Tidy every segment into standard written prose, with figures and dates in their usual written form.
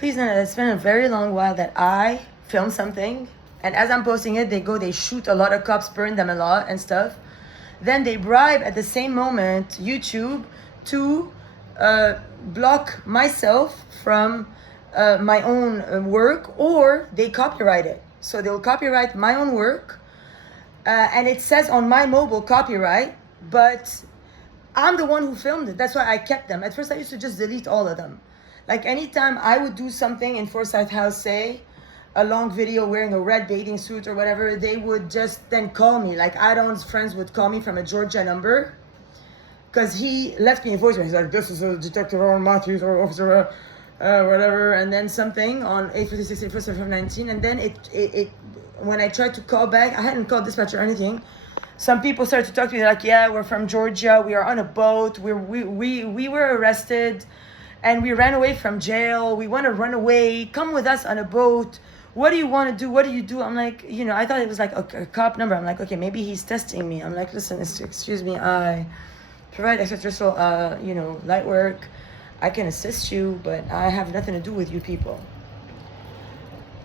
Please know that it's been a very long while that I filmed something, and as I'm posting it, they shoot a lot of cops, burn them a lot and stuff. Then they bribe at the same moment YouTube to block myself from my own work, or they copyright it. So they'll copyright my own work, and it says on my mobile copyright, but I'm the one who filmed it. That's why I kept them. At first I used to just delete all of them. Like anytime I would do something in Forsyth House, say a long video wearing a red bathing suit or whatever, they would just then call me. Like Adon's friends would call me from a Georgia number, because he left me a voicemail. He's like, this is a Detective Aaron Matthews or Officer whatever, and then something on 856-847-19, and then it when I tried to call back, I hadn't called dispatch or anything. Some people started to talk to me. They're like, yeah, we're from Georgia, we are on a boat, we were arrested and we ran away from jail, we want to run away, come with us on a boat, what do you want to do, what do you do? I'm like, I thought it was like a cop number. I'm like, okay, maybe he's testing me. I'm like, listen, excuse me, I provide extraterrestrial light work, I can assist you, but I have nothing to do with you people.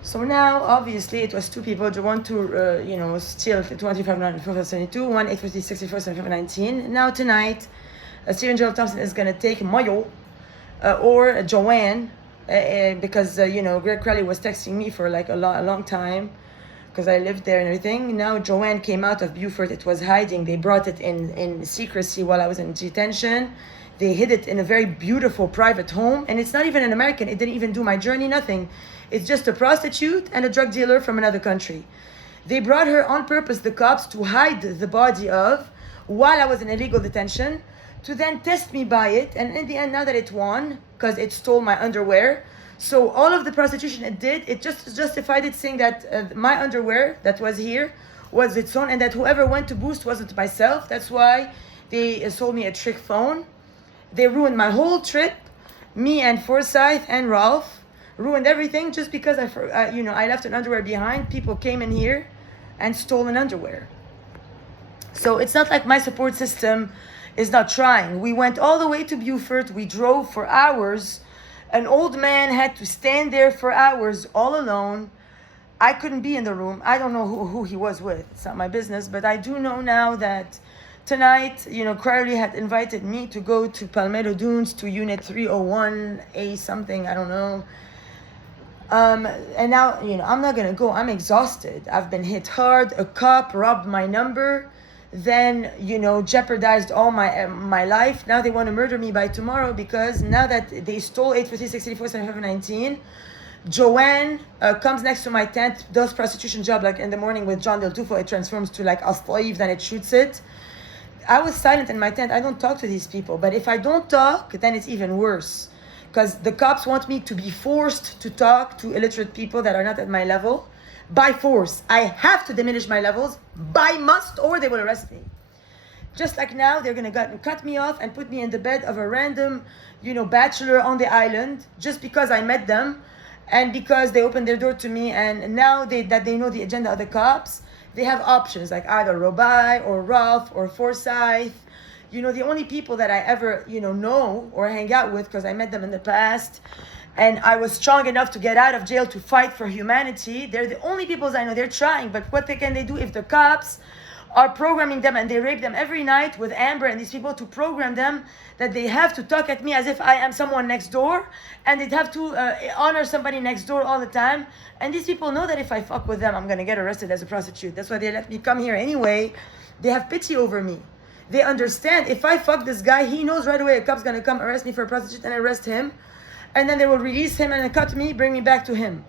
So now, obviously, it was two people. They want to, steal 2572, 856-847-19. Now tonight, Stephen Joel Thompson is going to take Mayo or Joanne, because, Greg Crowley was texting me for like a long time, because I lived there and everything. Now Joanne came out of Beaufort. It was hiding. They brought it in secrecy while I was in detention. They hid it in a very beautiful private home. And it's not even an American. It didn't even do my journey, nothing. It's just a prostitute and a drug dealer from another country. They brought her on purpose, the cops, to hide the body of while I was in illegal detention, to then test me by it. And in the end, now that it won, because it stole my underwear, so all of the prostitution it did, it just justified it, saying that my underwear that was here was its own, and that whoever went to Boost wasn't myself. That's why they sold me a trick phone. They ruined my whole trip. Me and Forsyth and Ralph ruined everything just because I left an underwear behind. People came in here and stole an underwear. So it's not like my support system is not trying. We went all the way to Beaufort. We drove for hours. An old man had to stand there for hours all alone. I couldn't be in the room. I don't know who he was with. It's not my business. But I do know now that tonight, Crowley had invited me to go to Palmetto Dunes, to Unit 301A something, I don't know. And now, I'm not going to go. I'm exhausted. I've been hit hard. A cop robbed my number, then, jeopardized all my life. Now they want to murder me by tomorrow, because now that they stole 856-847-19, Joanne comes next to my tent, does prostitution job, like in the morning with John Del Tufo, it transforms to like a slave, then it shoots it. I was silent in my tent. I don't talk to these people. But if I don't talk, then it's even worse. Because the cops want me to be forced to talk to illiterate people that are not at my level. By force. I have to diminish my levels by must, or they will arrest me. Just like now, they're going to cut me off and put me in the bed of a random, bachelor on the island, just because I met them and because they opened their door to me. And now that they know the agenda of the cops, they have options like either Robai or Ralph or Forsyth. The only people that I ever, know or hang out with, because I met them in the past and I was strong enough to get out of jail to fight for humanity. They're the only people I know. They're trying, but what can they do if the cops are programming them and they rape them every night with Amber and these people, to program them that they have to talk at me as if I am someone next door, and they'd have to honor somebody next door all the time. And these people know that if I fuck with them, I'm going to get arrested as a prostitute. That's why they let me come here anyway. They have pity over me. They understand if I fuck this guy, he knows right away a cop's going to come arrest me for a prostitute and arrest him. And then they will release him and then cut me, bring me back to him.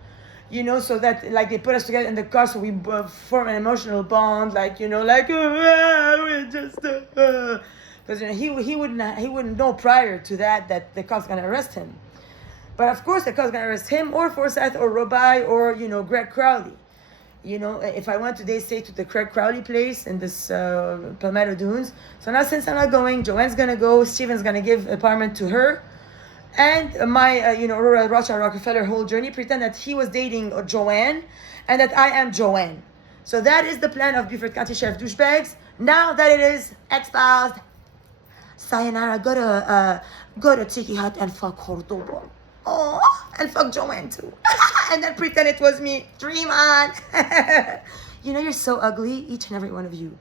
So that, like, they put us together in the car, so we form an emotional bond, like, we're just, because he wouldn't know prior to that the cop's gonna arrest him. But of course, the cop's gonna arrest him or Forsyth or Robai or Greg Crowley. If I went today, say to the Greg Crowley place in this Palmetto Dunes. So now, since I'm not going, Joanne's gonna go. Steven's gonna give apartment to her. And my, Aurora Rothschild Rockefeller whole journey, pretend that he was dating Joanne and that I am Joanne. So that is the plan of Beaufort County Sheriff Douchebags. Now that it is exposed, sayonara, go to Tiki Hut and fuck Cordoba. oh, and fuck Joanne too. And then pretend it was me. Dream on. You know, you're so ugly, each and every one of you.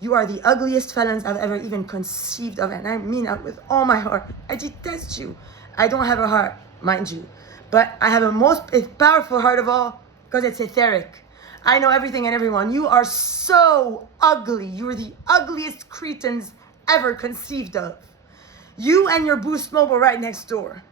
You are the ugliest felons I've ever even conceived of, and I mean that with all my heart. I detest you. I don't have a heart, mind you, but I have a most powerful heart of all because it's etheric. I know everything and everyone. You are so ugly. You're the ugliest cretins ever conceived of. You and your Boost Mobile right next door.